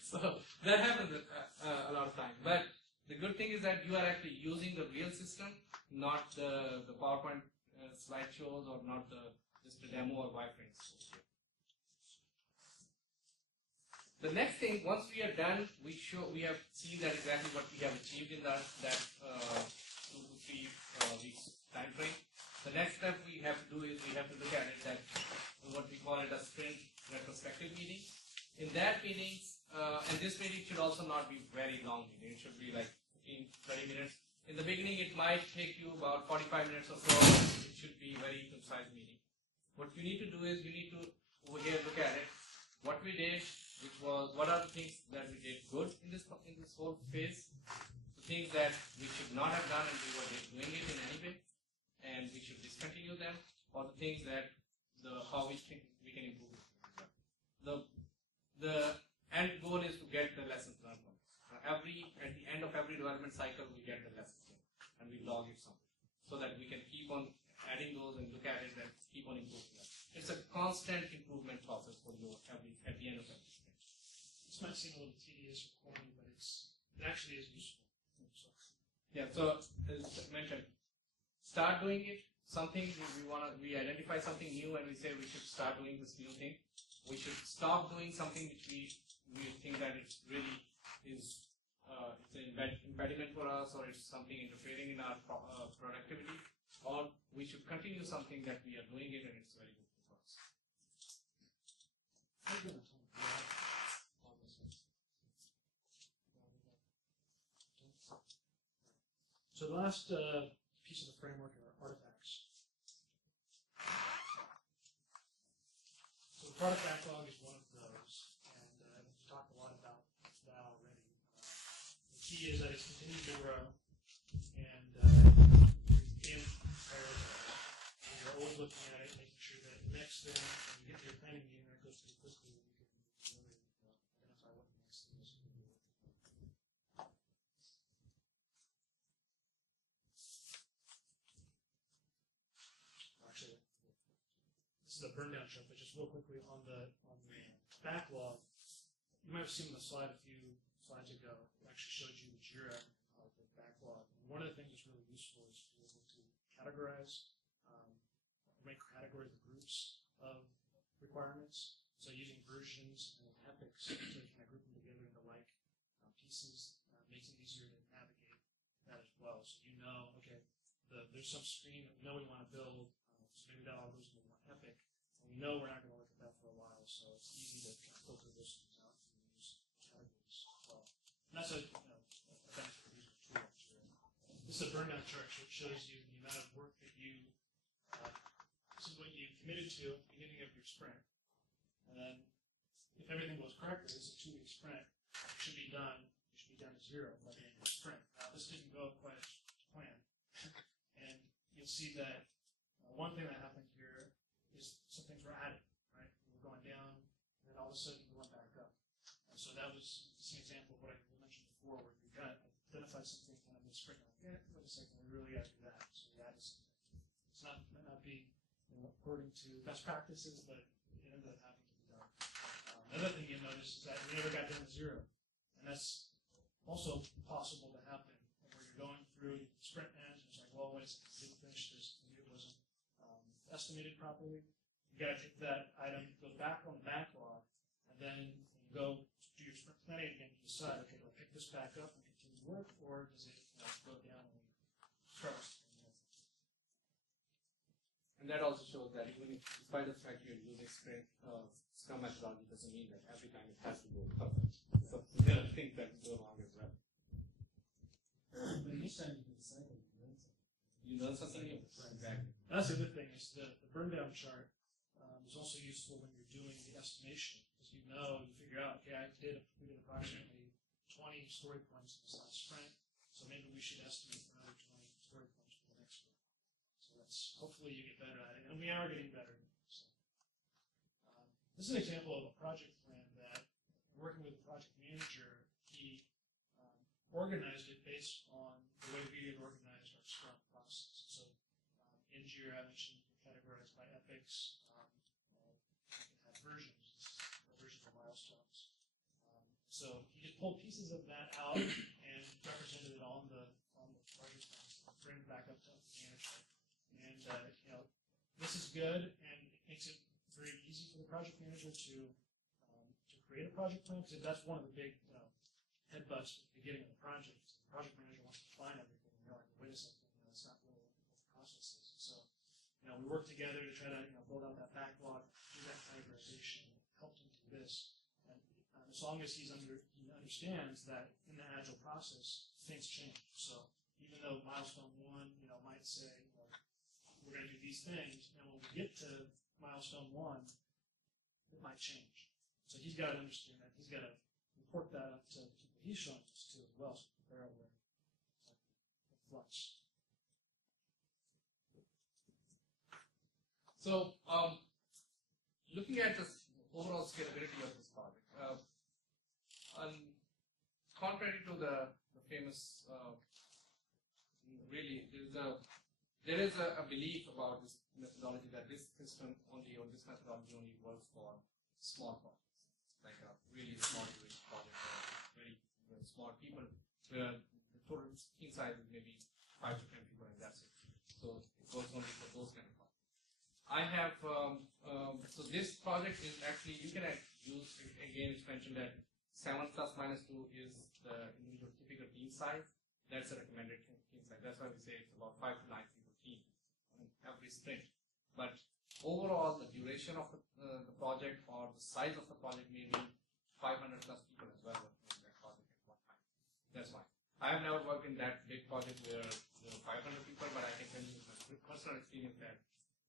So that happens a lot of times. But the good thing is that you are actually using the real system, not the PowerPoint slideshows or not just a demo or wireframes. The next thing, once we are done, we have seen that exactly what we have achieved in that 2 to 3 weeks time frame. The next step we have to do is we have to look at it at what we call it a sprint retrospective meeting. In that meeting, and this meeting should also not be very long meeting. It should be like 15 beginning, it might take you about 45 minutes or so. It should be very concise meeting. What you need to do is you need to over here look at it. What we did, which was what are the things that we did good in this whole phase, the things that we should not have done and we were doing it in any way, and we should discontinue them, or the things that how we think we can improve it. The end goal is to get the lessons learned from it. At the end of every development cycle, we get the lessons learned and we log it somewhere, so that we can keep on adding those and look at it and keep on improving that. It's a constant improvement process for you at the end of every sprint. This might seem a little tedious or corny, but it actually is useful. So. Yeah. So as mentioned, start doing it. Something we identify something new and we say we should start doing this new thing. We should stop doing something which we think that it really is it's an impediment for us, or it's something interfering in our productivity, or we should continue something that we are doing it and it's very good for us. So the last piece of the framework are artifacts. So the product backlog is one of those, and we've talked a lot about that already. The key is that it's continuing to grow, and in prioritize. And you're always looking at it, making sure that the next thing, when you get to your planning meeting, that goes pretty quickly, and you can really identify what the next thing is going to be. Actually, this is a burn down chart, but just real quickly on the backlog, you might have seen the slide a few slides ago. It actually showed you the JIRA of the backlog. And one of the things that's really useful is to be able to categorize, make categories of groups of requirements. So using versions and epics to kind of group them together into like pieces makes it easier to navigate that as well. So you know, okay, there's some screen that we know we want to build, so maybe that all goes into one epic, and we know we're not going to look at that for a while, so it's easy to kind of filter those things out and use categories as well. And that's a benefit of using tools. Right? This is a burnout chart, so it shows you the amount of work that you, this is what you committed to at the beginning of your sprint. And then, if everything goes correctly, it's a 2-week sprint, it should be done, you should be down to 0 by the end of the sprint. Now, this didn't go quite as planned. And you'll see that one thing that happened here is some things were added, right? We were going down, and then all of a sudden we went back up. And so that was just an example of what I mentioned before, where you got identified something kind of mid-sprint, like, wait a second, we really got to do that. So we added something. It's might not be according to best practices, but it ended up having to be done. Another thing you'll notice is that we never got down to 0. And that's also possible to happen where you're going through sprint ends, and it's like, well, wait a second, I didn't finish this, maybe it wasn't estimated properly. You got to take that item, go back on the backlog, and then when you go do your sprint planning again, you decide, okay, do I pick this back up and continue work, or does it go down and start? And that also shows that even if, despite the fact you're using Scrum methodology, doesn't mean that every time it has to go perfect. So there are things that go wrong as well. But each time you do the cycle, You learn something new. Exactly. That's the other thing, is the burn down chart is also useful when you're doing the estimation, because you figure out, okay, we did approximately 20 story points in this last sprint, so maybe we should estimate another 20 story points for the next sprint. So that's, hopefully you get better at it, and we are getting better. So, this is an example of a project plan that, working with the project manager, he organized it based on the way we had organized our Scrum process. So in JIRA, I mentioned categorized by epics, it had versions of milestones. So he just pulled pieces of that out and represented it on the project plan, bring it back up to the manager. And this is good, and it makes it very easy for the project manager to create a project plan, because that's one of the big headbutts at the beginning of the project. The project manager wants to define everything, and you're like, wait a second, that's not really what the process is. So, we work together to try to build out that backlog, do that categorization, help him do this. And as long as he understands that in the Agile process, things change. So even though milestone 1, might say, we're going to do these things, and when we get to milestone 1, it might change. So he's got to understand that. He's got to report that up to people he's showing this to as well, so they're aware of flux. So, looking at the overall scalability of this project, contrary to the famous, really, there is a belief about this methodology that this system only, or this methodology only works for small projects, like a really small duration project, or very small people, where the total team size is maybe 5 to 10 people, and that's it. So it works only for those kind of projects. I have, so this project is actually, you can use, again, it's mentioned that 7 plus minus 2 is the individual typical team size. That's a recommended team size. That's why we say it's about 5 to 9 people team on every sprint. But overall, the duration of the project or the size of the project may be 500 plus people as well working in that project at one time. That's why. I have never worked in that big project where there were 500 people, but I can tell you from personal experience that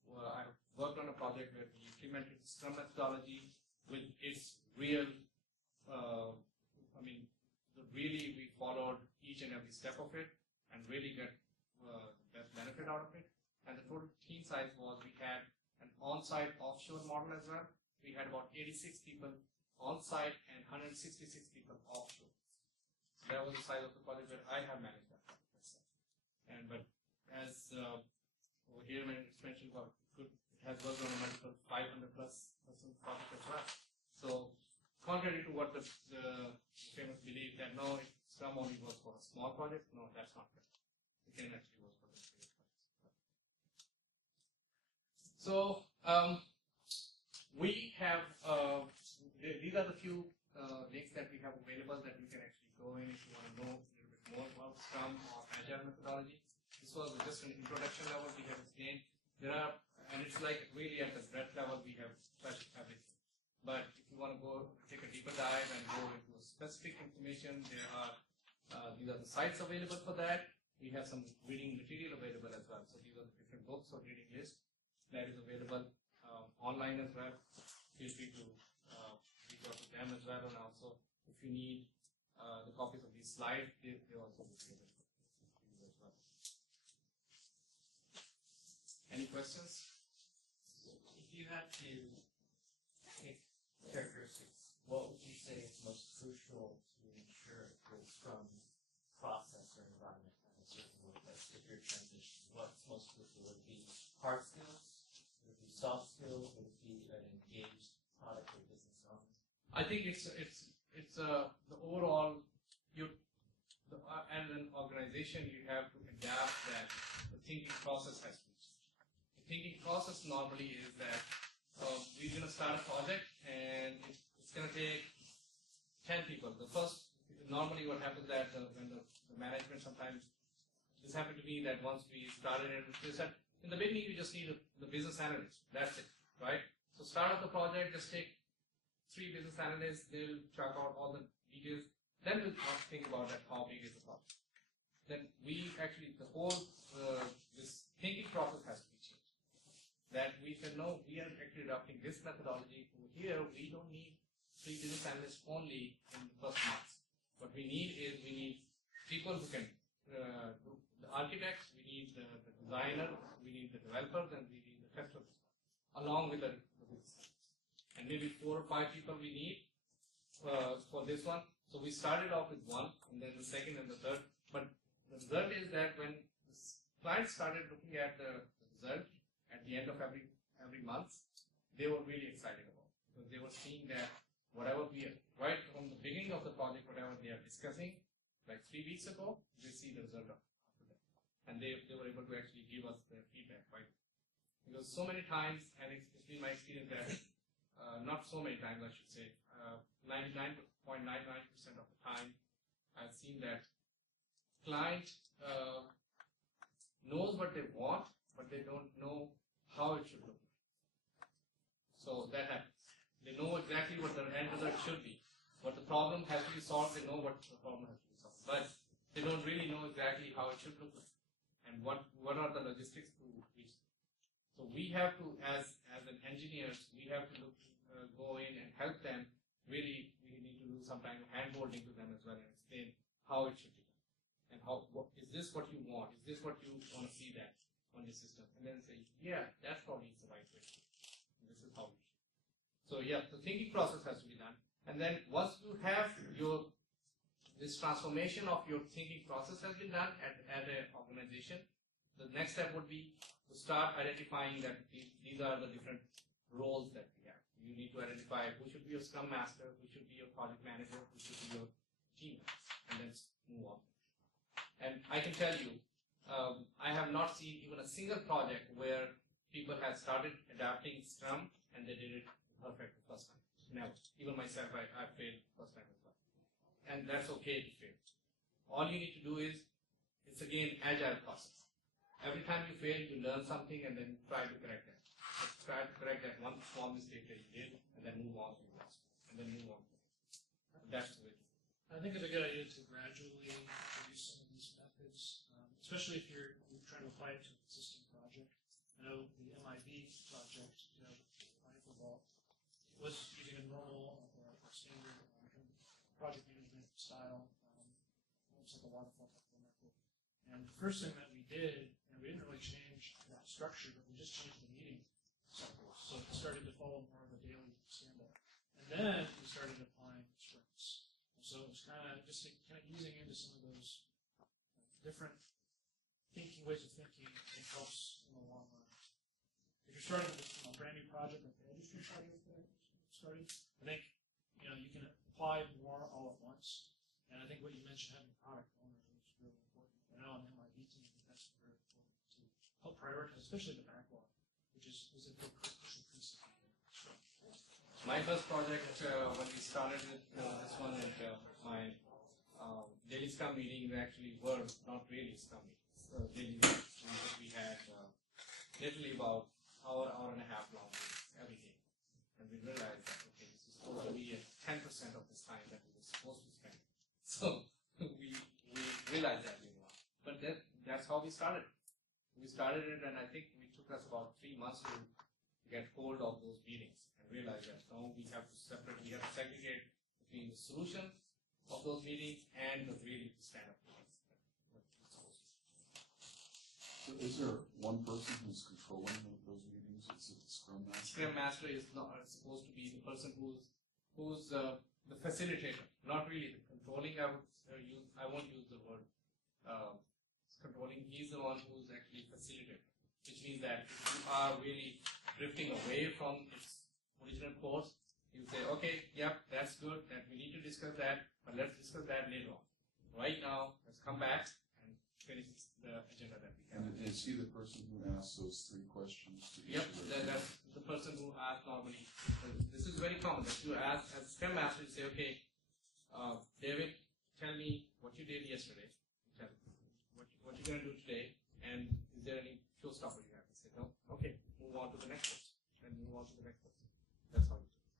I worked on a project where we implemented the Scrum methodology with its real, really we followed each and every step of it and really get the best benefit out of it. And the total team size was, we had an on-site offshore model as well. We had about 86 people on-site and 166 people offshore. That was the size of the project where I have managed that project myself. But as over here when it's mentioned about it has worked on a multiple 500 plus person project as well. So contrary to what the famous belief that no, Scrum only works for a small project, no, that's not correct. It can actually work for the bigger projects. So we have these are the few links that we have available that you can actually go in if you want to know a little bit more about Scrum or Agile methodology. This was just an introduction level. We have explained there are, and it's like really at the breadth level we have touched everything. But if you want to go take a deeper dive and go into specific information, there are these are the sites available for that. We have some reading material available as well. So these are the different books or reading list that is available online as well. Feel free to reach out to them as well. And also, if you need the copies of these slides, they also will be available to you as well. Any questions? If you had to pick characteristics, what would you say is most crucial to ensure the Scrum process or environment has a certain work that's if you're transitioning? What's most crucial? Would it be hard skills? Would it be soft skills? Would it be an engaged product or business owner? I think it's the overall as an organization you have to adapt that the thinking process has to change. The thinking process normally is that we're going to start a project and it's going to take 10 people. The first, normally what happens that when the management sometimes, this happened to me that once we started it, they said, in the beginning you just need the business analyst. That's it, right? So start of the project, just take 3 business analysts, they'll track out all the details. Then we'll think about that, how big is the project. Then we actually, the whole, this thinking process has to be changed. That we said, no, we are actually adopting this methodology. Here, we don't need 3 business analysts only in the first months. What we need is, we need people who can do the architects, we need the designer, we need the developers, and we need the testers, along with the business. And maybe 4 or 5 people we need for this one. So we started off with 1, and then the second and the third. But the result is that when the clients started looking at the result at the end of every month, they were really excited about it, because they were seeing that whatever we, right from the beginning of the project, whatever they are discussing, like 3 weeks ago, they see the result after that. And they were able to actually give us their feedback, right? Because so many times, and it's been my experience that, not so many times I should say, 99.99% of the time, I've seen that client knows what they want, but they don't know how it should look. So that happens. They know exactly what the end result should be. But the problem has to be solved, they know what the problem has to be solved. But they don't really know exactly how it should look like and what are the logistics to reach. So we have to, as an engineers, we have to go in and help them. Really, we need to do some kind of hand-holding to them as well and explain how it should be done. And is this what you want? Is this what you want to see that on your system? And then say, yeah, that's probably the right way. This is how we should. So yeah, the thinking process has to be done. And then once you have this transformation of your thinking process has been done at an organization, the next step would be to start identifying that these are the different roles that we have. You need to identify who should be your Scrum Master, who should be your project manager, who should be your team, and then move on. And I can tell you, I have not seen even a single project where people have started adapting Scrum and they did it perfect the first time. Never. Even myself, I failed the first time as well. And that's okay to fail. All you need to do is, it's again agile process. Every time you fail, you learn something and then try to correct that. Try to correct that one small mistake that you did and then move on to the next one. And then move on. That's the way. I think it's a good idea to gradually introduce some of these methods, especially if you're trying to apply it to an existing project. I know the MIB project, Mindful Vault, was using a normal or standard project management style, almost like a waterfall type of method. And the first thing that we did, and we didn't really change that structure, but we just changed the meeting cycles. So it started to follow more of a daily stand-up. And then we started applying sprints. And so it was kind of easing into some of those different ways of thinking. It helps in the long run. If you're starting with a brand new project like the industry project that I started, I think you can apply more all at once. And I think what you mentioned, having product owners, is really important. I know on the MIB team, I think that's very important to help prioritize, especially the backlog, which is a big crucial piece of it. My first project, when we started with this one, and my daily Scrum meetings actually were not really Scrum meetings. Daily meetings we had literally about hour and a half long every day. And we realized that, okay, this is supposed to be 10% of this time that we were supposed to spend. So we realized that later on. But that's how we started. We started it, and I think it took us about 3 months to get hold of those meetings and realize that now we have to segregate between the solution of those meetings and the really stand-up meetings. So is there one person who's controlling those meetings? Is it the Scrum Master? Scrum Master is not supposed to be the person who's the facilitator, not really the controlling. I won't use the word controlling. He's the one who's actually facilitator, which means that if you are really drifting away from its original course, you say, okay, yep, that's good, that we need to discuss that, but let's discuss that later on. Right now, let's come back and finish the agenda that we have. And is he the person who asks those 3 questions? To Yep, that's the person who asks normally. This is very common, that you ask as a Scrum Master, you say, okay, David, tell me what you did yesterday. Tell me what you're going to do today, and is there any showstopper you have? You say, no, okay, move on to the next person, and move on to the next person. That's how you do it.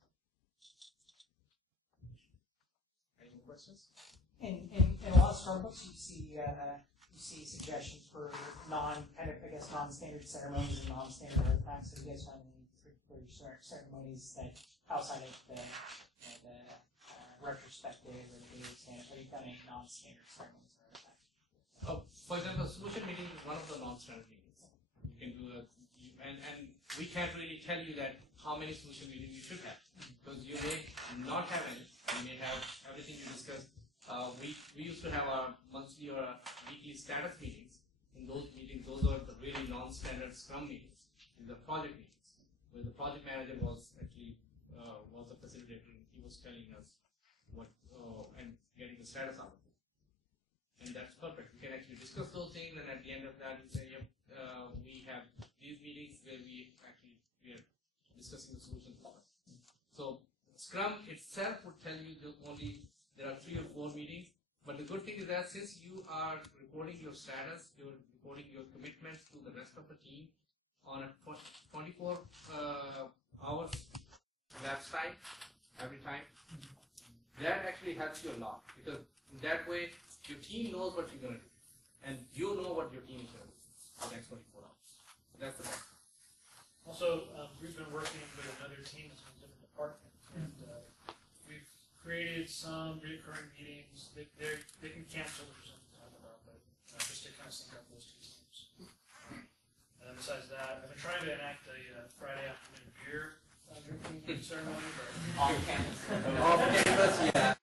Any more questions? In a lot of Scrum books, you see suggestions for non-standard ceremonies and non-standard artifacts. Have you guys found any particular ceremonies that outside of the retrospective or the daily stand-up? Have you found any non-standard ceremonies or artifacts? For example, solution meeting is one of the non-standard meetings. You can do and we can't really tell you that how many solution meetings you should have, because you may not have any. You may have everything you discussed. We used to have our monthly or weekly status meetings. In those meetings, those are the really non-standard Scrum meetings. These are project meetings, where the project manager was actually was the facilitator, and he was telling us what and getting the status out of it. And that's perfect. We can actually discuss those things, and at the end of that, we say, yep, we have these meetings where we are discussing the solutions. So Scrum itself would tell you there are 3 or 4 meetings, but the good thing is that since you are reporting your status, you're reporting your commitments to the rest of the team on a 24 hours website every time, that actually helps you a lot, because in that way Your team knows what you're going to do. And you know what your team is going to do for the next 24 hours. That's the best. Also, we've been working with another team that's from a different department, and we've created some recurring meetings. They can cancel if there's something to talk about, but just to kind of sync up those two teams. And then besides that, I've been trying to enact a Friday afternoon beer drinking ceremony, but On campus. Off campus, yeah.